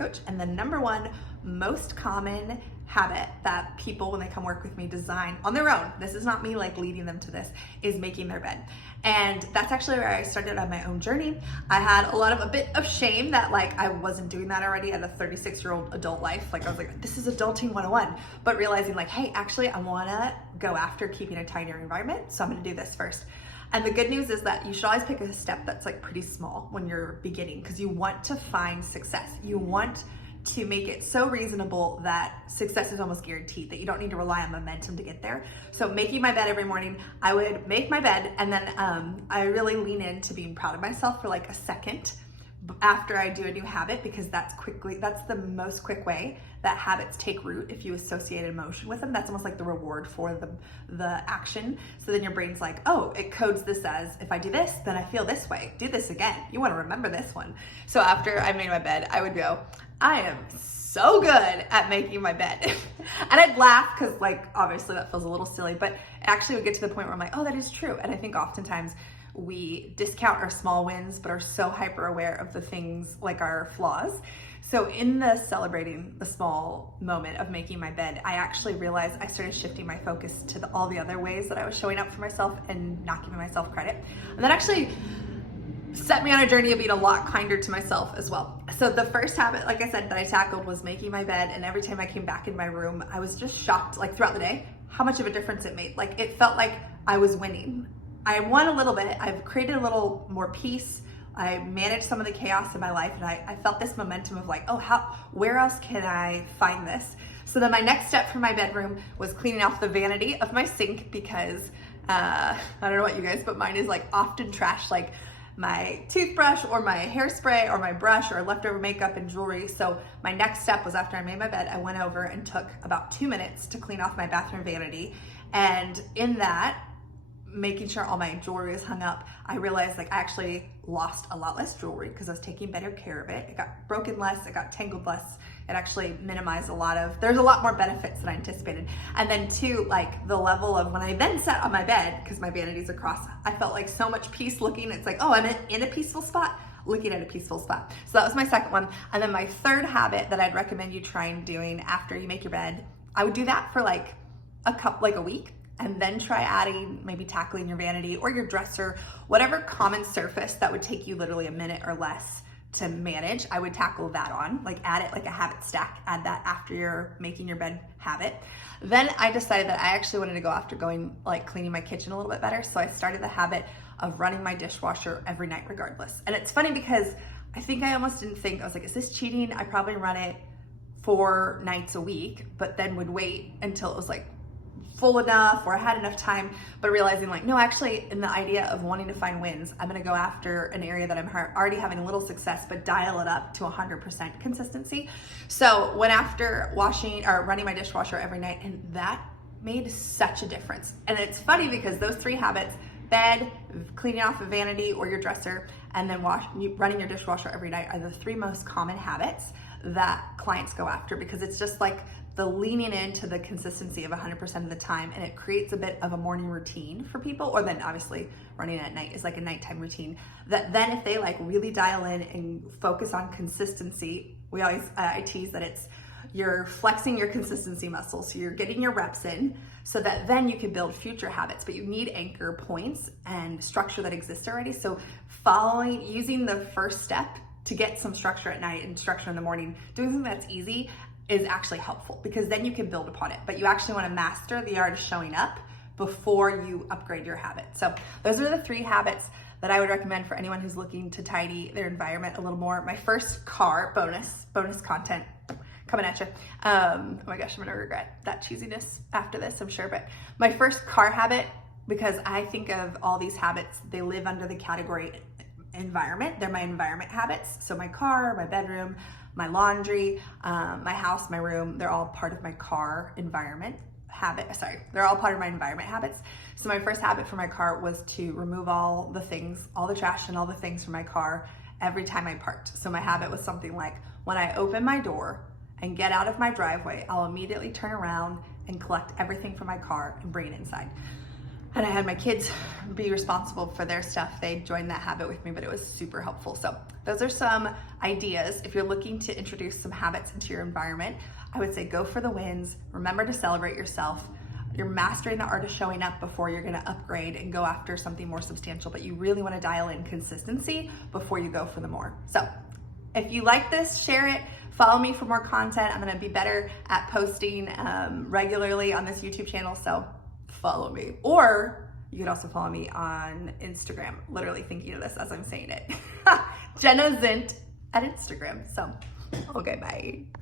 coach, and the number one most common habit that people, when they come work with me, design on their own, this is not me like leading them to this, is making their bed. And that's actually where I started on my own journey. I had a bit of shame that like I wasn't doing that already at a 36-year-old adult life. Like I was like, this is adulting 101, but realizing like, hey, actually I wanna go after keeping a tidier environment, so I'm gonna do this first. And the good news is that you should always pick a step that's like pretty small when you're beginning, because you want to find success. You want to make it so reasonable that success is almost guaranteed, that you don't need to rely on momentum to get there. So making my bed every morning, I would make my bed, and then I really lean into being proud of myself for like a second after I do a new habit, because that's the most quick way that habits take root. If you associate emotion with them, that's almost like the reward for the action. So then your brain's like, oh, it codes this as, if I do this, then I feel this way. Do this again. You want to remember this one. So after I made my bed, I would go, I am so good at making my bed. And I'd laugh because like, obviously that feels a little silly, but actually would get to the point where I'm like, oh, that is true. And I think oftentimes we discount our small wins, but are so hyper aware of the things like our flaws. So in the celebrating the small moment of making my bed, I actually realized I started shifting my focus to all the other ways that I was showing up for myself and not giving myself credit. And that actually set me on a journey of being a lot kinder to myself as well. So the first habit, like I said, that I tackled was making my bed. And every time I came back in my room, I was just shocked, like throughout the day, how much of a difference it made. Like it felt like I was winning. I won a little bit. I've created a little more peace. I managed some of the chaos in my life, and I felt this momentum of like, oh, where else can I find this? So then my next step for my bedroom was cleaning off the vanity of my sink, because I don't know what you guys, but mine is like often trash, like my toothbrush or my hairspray or my brush or leftover makeup and jewelry. So my next step was, after I made my bed, I went over and took about 2 minutes to clean off my bathroom vanity. And in that, making sure all my jewelry is hung up, I realized like I actually lost a lot less jewelry because I was taking better care of it. It got broken less, it got tangled less. It actually minimized there's a lot more benefits than I anticipated. And then two, like the level of when I then sat on my bed, because my vanity's across, I felt like so much peace looking. It's like, oh, I'm in a peaceful spot, looking at a peaceful spot. So that was my second one. And then my third habit that I'd recommend you trying doing after you make your bed, I would do that for like a week, and then try adding, maybe tackling your vanity or your dresser, whatever common surface that would take you literally a minute or less to manage. I would tackle that on, like add it like a habit stack, add that after you're making your bed habit. Then I decided that I actually wanted to go after cleaning my kitchen a little bit better. So I started the habit of running my dishwasher every night regardless. And it's funny because I think I almost didn't think, I was like, is this cheating? I probably run it 4 nights a week, but then would wait until it was like full enough or I had enough time, but realizing like, no, actually in the idea of wanting to find wins, I'm gonna go after an area that I'm already having a little success, but dial it up to 100% consistency. So went after running my dishwasher every night, and that made such a difference. And it's funny because those 3 habits, bed, cleaning off a vanity or your dresser, and then running your dishwasher every night, are the 3 most common habits that clients go after, because it's just like the leaning into the consistency of 100% of the time, and it creates a bit of a morning routine for people. Or then obviously running at night is like a nighttime routine that then if they like really dial in and focus on consistency, I tease that you're flexing your consistency muscles. So you're getting your reps in so that then you can build future habits, but you need anchor points and structure that exists already. So using the first step to get some structure at night and structure in the morning, doing something that's easy is actually helpful, because then you can build upon it. But you actually want to master the art of showing up before you upgrade your habit. So those are the 3 habits that I would recommend for anyone who's looking to tidy their environment a little more. My first bonus content coming at you. Oh my gosh, I'm gonna regret that cheesiness after this, I'm sure. But my first car habit, because I think of all these habits, they live under the category environment. They're my environment habits. So my car, my bedroom, my laundry, my house, my room, they're all part of my car environment habit. They're all part of my environment habits. So my first habit for my car was to remove all the trash and all the things from my car every time I parked. So my habit was something like, when I open my door and get out of my driveway, I'll immediately turn around and collect everything from my car and bring it inside. and I had my kids be responsible for their stuff. They joined that habit with me, but it was super helpful. So those are some ideas. If you're looking to introduce some habits into your environment, I would say go for the wins. Remember to celebrate yourself. You're mastering the art of showing up before you're gonna upgrade and go after something more substantial, but you really wanna dial in consistency before you go for the more. So if you like this, share it. Follow me for more content. I'm gonna be better at posting regularly on this YouTube channel, so follow me. Or you can also follow me on Instagram. Literally thinking of this as I'm saying it. Jenna Zint at Instagram. So, okay, bye.